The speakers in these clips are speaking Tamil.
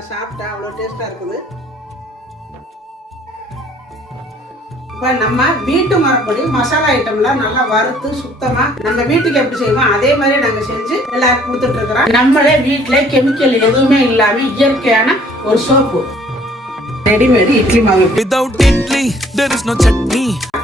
நான் சாப்பிட்டேன் அவ்வளோ டேஸ்ட்டாக இருக்குது. இப்போ நம்ம வீட்டு மரப்படி மசாலா ஐட்டம்லாம் நல்லா வறுத்து சுத்தமாக நம்ம வீட்டுக்கு எப்படி செய்வோம் அதே மாதிரி நாங்கள் செஞ்சு எல்லாருக்கும் கொடுத்துட்ருக்குறோம் நம்மளே வீட்டில் கெமிக்கல் எதுவுமே இல்லாமல் இயற்கையான ஒரு சோப்பு ரெடிமேடு இட்லி மாவு. Without idli there is no chutney.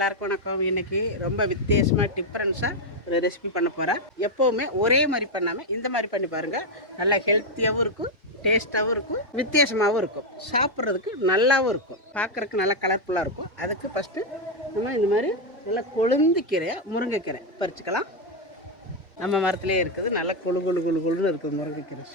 எல்லாருக்கும் வணக்கம். இன்னைக்கு ரொம்ப வித்தியாசமாக டிஃப்ரென்ஸாக ஒரு ரெசிபி பண்ண போகிறேன் எப்போவுமே ஒரே மாதிரி பண்ணாமல் இந்த மாதிரி பண்ணி பாருங்கள் நல்லா ஹெல்த்தியாகவும் இருக்கும் டேஸ்ட்டாகவும் இருக்கும் வித்தியாசமாகவும் இருக்கும். சாப்பிட்றதுக்கு நல்லாவும் இருக்கும். பார்க்குறதுக்கு நல்லா கலர்ஃபுல்லாக இருக்கும். அதுக்கு ஃபஸ்ட்டு நம்ம இந்த மாதிரி நல்லா கொழுந்து கீரை முருங்கைக்கீரை பறிச்சுக்கலாம். நம்ம மரத்துலேயே இருக்குது. நல்லா கொழு கொழு கொழு கொழுன்னு இருக்குது முருங்கைக்கீரை.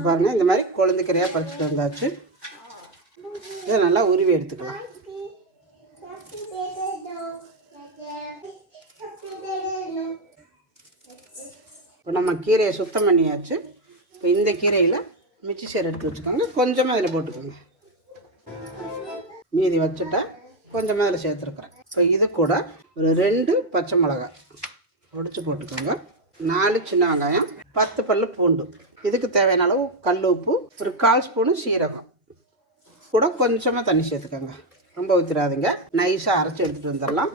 இப்போ பாருங்கள் இந்த மாதிரி குழந்தை கீரையாக பறிச்சுட்டு வந்தாச்சு. இதை நல்லா உருவி எடுத்துக்கலாம். இப்போ நம்ம கீரையை சுத்தம் பண்ணியாச்சு. இப்போ இந்த கீரையில் மிச்சி சேர் எடுத்து வச்சுக்கோங்க. கொஞ்சமாக அதில் போட்டுக்கோங்க. மீதி வச்சுட்டா கொஞ்சமாக அதில் சேர்த்துருக்குறேன். இப்போ இது கூட ஒரு ரெண்டு பச்சை மிளகாய். உடச்சி போட்டுக்கோங்க. நாலு சின்ன வெங்காயம் பத்து பல்லு பூண்டு. இதுக்கு தேவையான அளவு கல் உப்பு ஒரு கால் ஸ்பூனு சீரகம். கூட கொஞ்சமாக தண்ணி சேர்த்துக்கோங்க. ரொம்ப ஊற்றிடாதீங்க நைஸாக அரைச்சி எடுத்துகிட்டு வந்துடலாம்.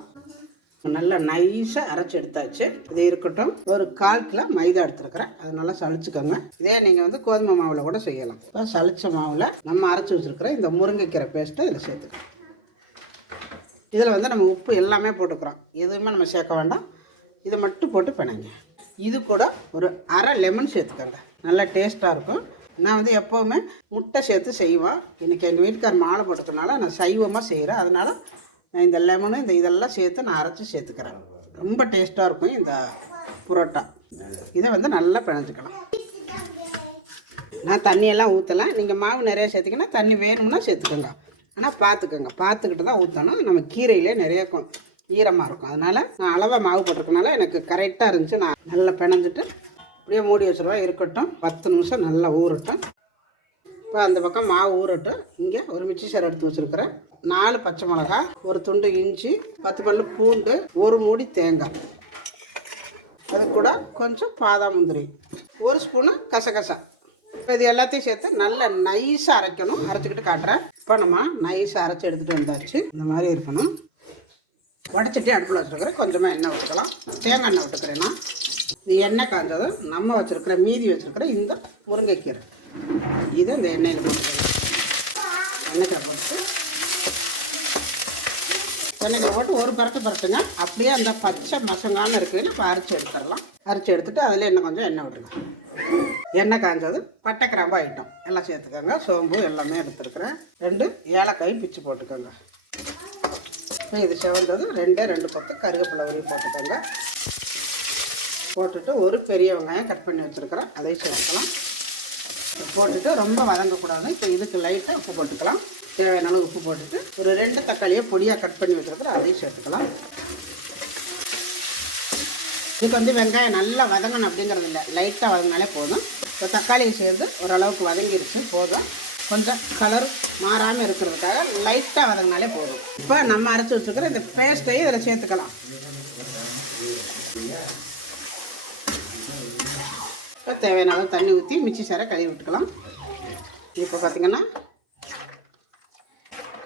நல்லா நைஸாக அரைச்சி எடுத்தாச்சு. இது இருக்கட்டும். ஒரு கால் கிலோ மைதா எடுத்துருக்குறேன். அது நல்லா சளிச்சுக்கோங்க. இதே நீங்கள் வந்து கோதுமை மாவில் கூட செய்யலாம். இப்போ சளிச்ச மாவில் நம்ம அரைச்சி வச்சுருக்கிற இந்த முருங்கைக்கீரை பேஸ்ட்டை இதில் சேர்த்துக்கலாம். இதில் வந்து நம்ம உப்பு எல்லாமே போட்டுக்கிறோம். எதுவுமே நம்ம சேர்க்க வேண்டாம். இதை மட்டும் போட்டு பிணைங்க. இது கூட ஒரு அரை லெமன் சேர்த்துக்கோங்க. நல்லா டேஸ்ட்டாக இருக்கும். நான் வந்து எப்போவுமே முட்டை சேர்த்து செய்வேன் இன்றைக்கி எங்கள் வீட்டுக்கார் மாலை போட்டுக்கனால நான் சைவமாக செய்கிறேன் அதனால் இந்த லெமனு இந்த இதெல்லாம் சேர்த்து நான் அரைச்சி சேர்த்துக்கிறேன். ரொம்ப டேஸ்ட்டாக இருக்கும் இந்த புரோட்டா. இதை வந்து நல்லா பிணைஞ்சிக்கலாம். நான் தண்ணியெல்லாம் ஊற்றலாம் நீங்கள் மாவு நிறைய சேர்த்திங்கன்னா தண்ணி வேணும்னா சேர்த்துக்கோங்க. ஆனால் பார்த்துக்கோங்க பார்த்துக்கிட்டு தான் ஊற்றணும் நம்ம கீரையிலே நிறைய ஈரமாக இருக்கும். அதனால் நான் அளவாக மாவு போட்டிருக்கனால எனக்கு கரெக்டாக இருந்துச்சு. நான் நல்லா பிணைஞ்சிட்டு அப்படியே மூடி வச்சுருவா இருக்கட்டும். பத்து நிமிஷம் நல்லா ஊறட்டும். இப்போ அந்த பக்கம் மாவு ஊறட்டும். இங்கே ஒரு மிக்சி சேர் எடுத்து வச்சுருக்கிறேன். நாலு பச்சை மிளகா ஒரு துண்டு இஞ்சி பத்து பல்லு பூண்டு ஒரு மூடி தேங்காய். அது கூட கொஞ்சம் பாதாம் முந்திரி. ஒரு ஸ்பூனு கசகசா. இப்போ இது எல்லாத்தையும் சேர்த்து நல்லா நைஸாக அரைக்கணும். அரைச்சிக்கிட்டு காட்டுறேன். இப்போ நம்ம நைஸாக அரைச்சி எடுத்துகிட்டு வந்தாச்சு. இந்த மாதிரி இருக்கணும். வடச்சட்டி அடுப்பில் வச்சுருக்கிறேன். கொஞ்சமாக எண்ணெய் விட்டுக்கலாம் தேங்காய் எண்ணெய் விட்டுக்கிறேன்னா இது எண்ணெய் காஞ்சதும் நம்ம வச்சுருக்கிற மீதி வச்சுருக்கிற இந்த முருங்கைக்கீரை. இது இந்த எண்ணெயில் போட்டுக்கலாம். எண்ணெய் போட்டு எண்ணெய்க்காய் போட்டு ஒரு பரட்டு பரட்டுங்க. அப்படியே அந்த பச்சை மசங்கான்னு இருக்குதுன்னு இப்போ அரைச்சி எடுத்துடலாம். அரைச்சி எடுத்துட்டு அதில் இன்னும் கொஞ்சம் எண்ணெய் விட்டுருங்க எண்ணெய் காஞ்சது பட்டை கிராம்பு ஐட்டம். எல்லாம் சேர்த்துக்கோங்க. சோம்பு எல்லாமே எடுத்துருக்குறேன். ரெண்டு ஏலக்காயும் பிச்சு போட்டுக்கோங்க. இது செவந்தது ரெண்டே ரெண்டு பத்து கருவேப்பிலை உரிய போட்டுக்கோங்க. போட்டுட்டு ஒரு பெரிய வெங்காயம் கட் பண்ணி வச்சுருக்கிறேன். அதையும் சேர்த்துக்கலாம் போட்டுட்டு ரொம்ப வதங்கக்கூடாது. இப்போ இதுக்கு லைட்டாக உப்பு போட்டுக்கலாம். தேவையான உப்பு போட்டுட்டு ஒரு ரெண்டு தக்காளியை பொடியாக கட் பண்ணி வச்சுருக்கிறேன் அதையும் சேர்த்துக்கலாம். இதுக்கு வந்து வெங்காயம் நல்லா வதங்கணும் அப்படிங்கிறது இல்லை. லைட்டாக வதங்கினாலே போதும். இப்போ தக்காளியை சேர்ந்து ஓரளவுக்கு வதங்கிருச்சு. போதும். கொஞ்சம் கலர் மாறாமல் இருக்கிறதுக்காக லைட்டாக வதங்கினாலே போதும். இப்போ நம்ம அரைச்சி வச்சுருக்கிற இந்த பேஸ்ட்டையும் இதில் சேர்த்துக்கலாம். இப்போ தேவையான அளவு தண்ணி ஊற்றி மிச்சி சேர கழுவி விட்டுக்கலாம். இப்போ பார்த்தீங்கன்னா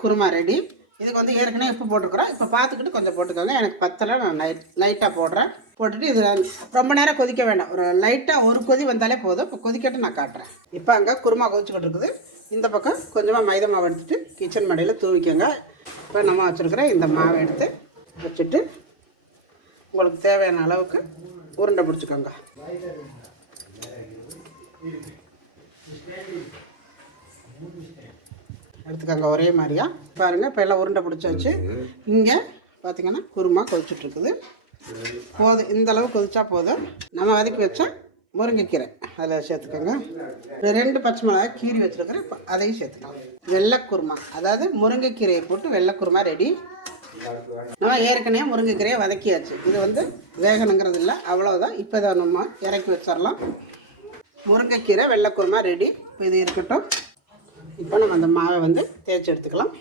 குருமா ரெடி இதுக்கு வந்து ஏற்கனவே உப்பு போட்டுருக்குறோம். இப்போ பார்த்துக்கிட்டு கொஞ்சம் போட்டுக்கோங்க. எனக்கு பத்தலை நான் லைட் லைட்டாக போடுறேன். போட்டுட்டு இதில் ரொம்ப நேரம் கொதிக்க வேண்டாம். ஒரு லைட்டாக ஒரு கொதி வந்தாலே போதும். இப்போ கொதிக்கட்டு நான் காட்டுறேன். இப்போ அங்கே குருமா கொதிச்சுக்கிட்டு இருக்குது. இந்த பக்கம் கொஞ்சமாக மைதா மாவு எடுத்துட்டு கிச்சன் மடையில் தூவிக்கோங்க. இப்போ நம்ம வச்சுருக்கிற இந்த மாவை எடுத்து வச்சுட்டு உங்களுக்கு தேவையான அளவுக்கு உருண்டை பிடிச்சிக்கோங்க. எடுத்துக்கோங்க ஒரே மாதிரியா? பாருங்கள் இப்போ எல்லாம் உருண்டை பிடிச்சாச்சு இங்கே பார்த்தீங்கன்னா குருமா கொதிச்சுட்டு இருக்குது. போதும் இந்த அளவு கொதிச்சா போதும். நம்ம வதக்கி வச்சா முருங்கைக்கீரை அதில் சேர்த்துக்கோங்க. ரெண்டு பச்சை மிளகாய் கீரி வச்சுருக்கிறேன் இப்போ அதையும் சேர்த்துக்கலாம். வெள்ளைக்குருமா அதாவது முருங்கைக்கீரையை போட்டு வெள்ளைக்குருமா ரெடி நம்ம ஏற்கனவே முருங்கைக்கீரையை வதக்கியாச்சு. இது வந்து வேகணுங்கிறது இல்லை அவ்வளோதான் இப்போ இதை நம்ம இறக்கி வச்சிடலாம் முருங்கைக்கீரை வெள்ளைக்குருமா ரெடி இப்போ இது இருக்கட்டும். இப்போ நம்ம அந்த மாவை வந்து தேய்ச்சி எடுத்துக்கலாம்.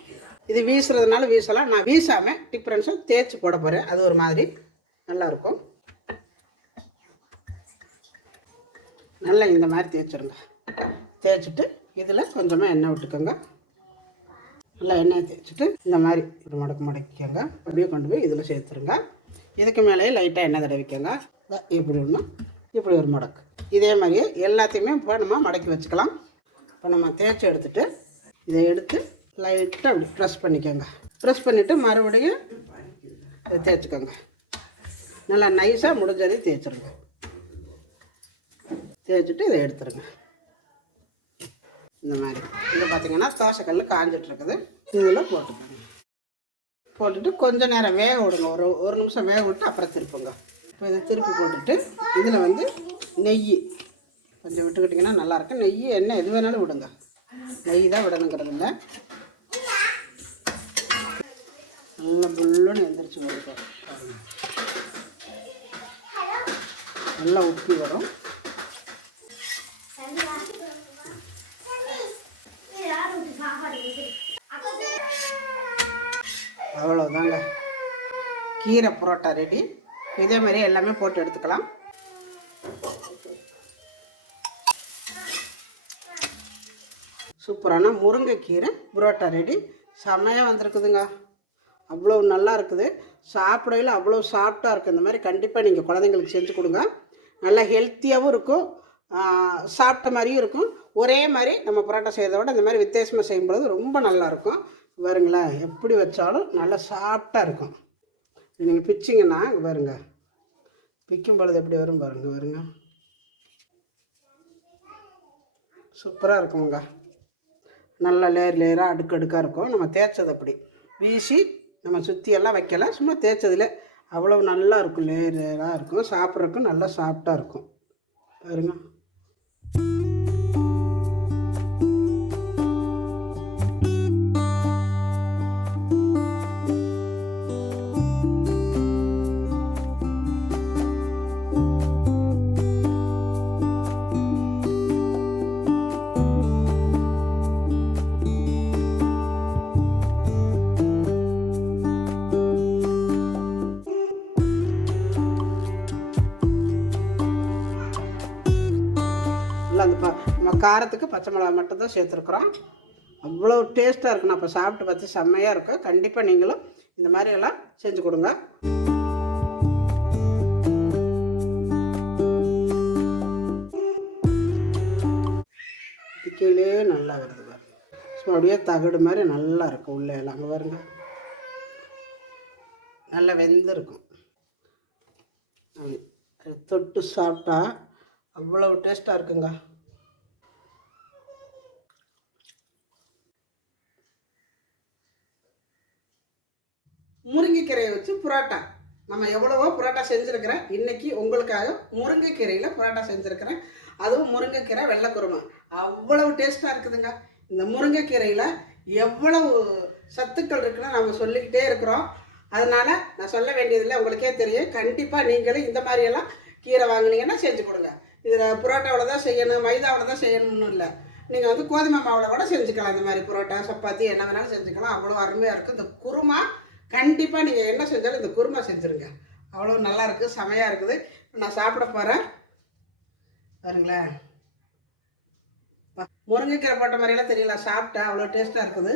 இது வீசுறதுனால வீசலாம். நான் வீசாமல் டிஃப்ரென்ஸாக தேய்ச்சி போட போகிறேன் அது ஒரு மாதிரி நல்லாயிருக்கும் நல்லா இந்த மாதிரி தேய்ச்சிருங்க. தேய்ச்சிட்டு இதில் கொஞ்சமாக எண்ணெய் விட்டுக்கோங்க. நல்லா எண்ணெய் தேய்ச்சிட்டு இந்த மாதிரி ஒரு மடக்கு மடக்கிக்கோங்க. அப்படியே கொண்டு போய் இதில் சேர்த்துருங்க. இதுக்கு மேலேயே லைட்டாக எண்ணெய் தடவிக்கோங்க. இப்படி ஒன்று இப்படி ஒரு மடக்கு. இதே மாதிரியே எல்லாத்தையுமே இப்போ நம்ம மடக்கி வச்சுக்கலாம். இப்போ நம்ம தேய்ச்சி எடுத்துட்டு இதை எடுத்து லைட்டாக அப்படி ப்ரெஸ் பண்ணிக்கோங்க. ப்ரெஸ் பண்ணிவிட்டு மறுபடியும் இதை தேய்ச்சிக்கோங்க. நல்லா நைஸாக முடிஞ்சதை தேய்ச்சிருங்க. தேய்ச்சிட்டு இதை எடுத்துருங்க. இந்த மாதிரி. இது பார்த்தீங்கன்னா தோசைக்கல் காஞ்சிட்ருக்குது. இதில் போட்டுக்கோங்க. போட்டுட்டு கொஞ்சம் நேரம் வேக விடுங்க. ஒரு ஒரு நிமிஷம் வேக விட்டு அப்புறம் திருப்புங்க. இப்போ இதை திருப்பி போட்டுட்டு இதில் வந்து நெய். கொஞ்சம் விட்டுக்கிட்டிங்கன்னா நல்லாயிருக்கும் நெய் எண்ணெய் எது வேணாலும் விடுங்க. நெய் தான் விடணுங்கிறது இல்லை. நல்லா புல்லுன்னு எந்திரிச்சு வருது நல்லா உப்பி வரும். அவ்வளோதாங்க கீரை புரோட்டா ரெடி இதே மாதிரி எல்லாமே போட்டு எடுத்துக்கலாம். சூப்பரான முருங்கைக்கீரை புரோட்டா ரெடி செமையாக வந்திருக்குதுங்க. அவ்வளோ நல்லா இருக்குது. சாப்பிடையில் அவ்வளோ சாஃப்டாக இருக்குது இந்த மாதிரி கண்டிப்பாக நீங்கள் குழந்தைங்களுக்கு செஞ்சு கொடுங்க. நல்லா ஹெல்த்தியாகவும் இருக்கும். சாப்பிட்ட மாதிரியும் இருக்கும். ஒரே மாதிரி நம்ம பரோட்டா செய்கிறத விட இந்த மாதிரி வித்தியாசமாக செய்யும்பொழுது ரொம்ப நல்லாயிருக்கும் பாருங்களேன் எப்படி வச்சாலும் நல்லா சாஃப்டாக இருக்கும். நீங்கள் பிச்சிங்கன்னா வருங்க பாருங்க. பிக்கும் பொழுது எப்படி வரும் பாருங்க வருங்க சூப்பராக இருக்குங்க. நல்லா லேயர் லேயராக அடுக்கடுக்காக இருக்கும். நம்ம தேய்ச்சது அப்படி. வீசி நம்ம சுற்றியெல்லாம் வைக்கலாம் சும்மா தேய்ச்சதுல அவ்வளோ நல்லா இருக்கும் லேயர் லேயராக இருக்கும். சாப்பிட்றதுக்கும் நல்லா சாஃப்டாக இருக்கும். பாருங்க. இல்லை அந்த நம்ம காரத்துக்கு பச்சை மிளகா மட்டும் தான் சேர்த்துருக்குறோம். அவ்வளோ டேஸ்ட்டாக இருக்கும் நான் இப்போ சாப்பிட்டு பார்த்து செம்மையாக இருக்கும் கண்டிப்பாக நீங்களும் இந்த மாதிரி எல்லாம் செஞ்சு கொடுங்க. கீழே நல்லா வருது பாருங்க சும்மா அப்படியே தகடு மாதிரி நல்லா இருக்கும் உள்ளே எல்லாம். அங்கே பாருங்க. நல்லா வெந்திருக்கும். தொட்டு சாப்பிட்டா அவ்வளோ டேஸ்ட்டாக இருக்குங்க. முருங்கைக்கீரையை வச்சு புரோட்டா. நம்ம எவ்வளவோ புரோட்டா செஞ்சுருக்கிறேன். இன்னைக்கு உங்களுக்காக முருங்கைக்கீரையில் புரோட்டா செஞ்சுருக்கிறேன். அதுவும் முருங்கைக்கீரை வெள்ளைக்குருமா அவ்வளவு டேஸ்ட்டாக இருக்குதுங்க. இந்த முருங்கைக்கீரையில் எவ்வளவு சத்துக்கள் இருக்குன்னு நம்ம சொல்லிக்கிட்டே இருக்கிறோம். அதனால் நான் சொல்ல வேண்டியதில்லை உங்களுக்கே தெரியும். கண்டிப்பாக நீங்களும் இந்த மாதிரியெல்லாம் கீரை வாங்கினீங்கன்னா செஞ்சு கொடுங்க. இதில் புரோட்டாவில் தான் செய்யணும் மைதாவில் தான் செய்யணும்னு இல்லை. நீங்கள் வந்து கோதுமை மாவில் கூட செஞ்சுக்கலாம். இந்த மாதிரி புரோட்டா சப்பாத்தி என்ன வேணாலும் செஞ்சுக்கலாம். அவ்வளோ அருமையாக இருக்கும். இந்த குருமா கண்டிப்பாக நீங்கள் என்ன செஞ்சாலும் இந்த குருமா செஞ்சுருங்க. அவ்வளோ நல்லா இருக்குது செமையாக இருக்குது. நான் சாப்பிட போகிறேன் பாருங்களேன் முருங்கைக்கீரை போட்ட மாதிரியெல்லாம் தெரியல சாப்பிட்டேன். அவ்வளோ டேஸ்ட்டாக இருக்குது.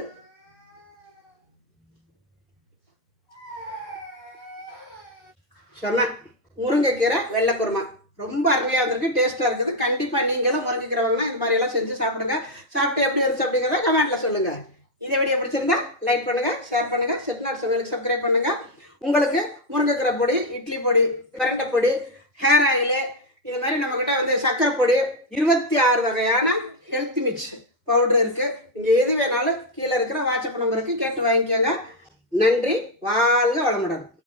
சொன்னேன் முருங்கைக்கீரை வெள்ளை குருமா. ரொம்ப அருமையாக வந்திருக்கு டேஸ்ட்டாக இருக்குது. கண்டிப்பாக நீங்களும் முருங்கைக்கீரை வாங்கினா இந்த மாதிரியெல்லாம் செஞ்சு சாப்பிடுங்க. சாப்பிட்டு எப்படி இருந்துச்சு அப்படிங்கிறத கமெண்ட்டில் சொல்லுங்கள் இந்த வீடியோ பிடிச்சிருந்தா லைக் பண்ணுங்கள் ஷேர் பண்ணுங்கள் செட்நாட் சமையலுக்கு சப்ஸ்கிரைப் பண்ணுங்கள் உங்களுக்கு முருங்கைக்கீரை பொடி இட்லி பொடி பிரண்டை பொடி ஹேர் ஆயிலு இது மாதிரி நம்மக்கிட்ட வந்து சர்க்கரை பொடி இருபத்தி ஆறு வகையான ஹெல்த் மிக்ஸ் பவுடர் இருக்குது நீங்கள் எது வேணாலும் கீழே இருக்கிற வாட்ஸ்அப் நம்பருக்கு கேட்டு வாங்கிக்கோங்க. நன்றி வாழ்க வளமுடன்.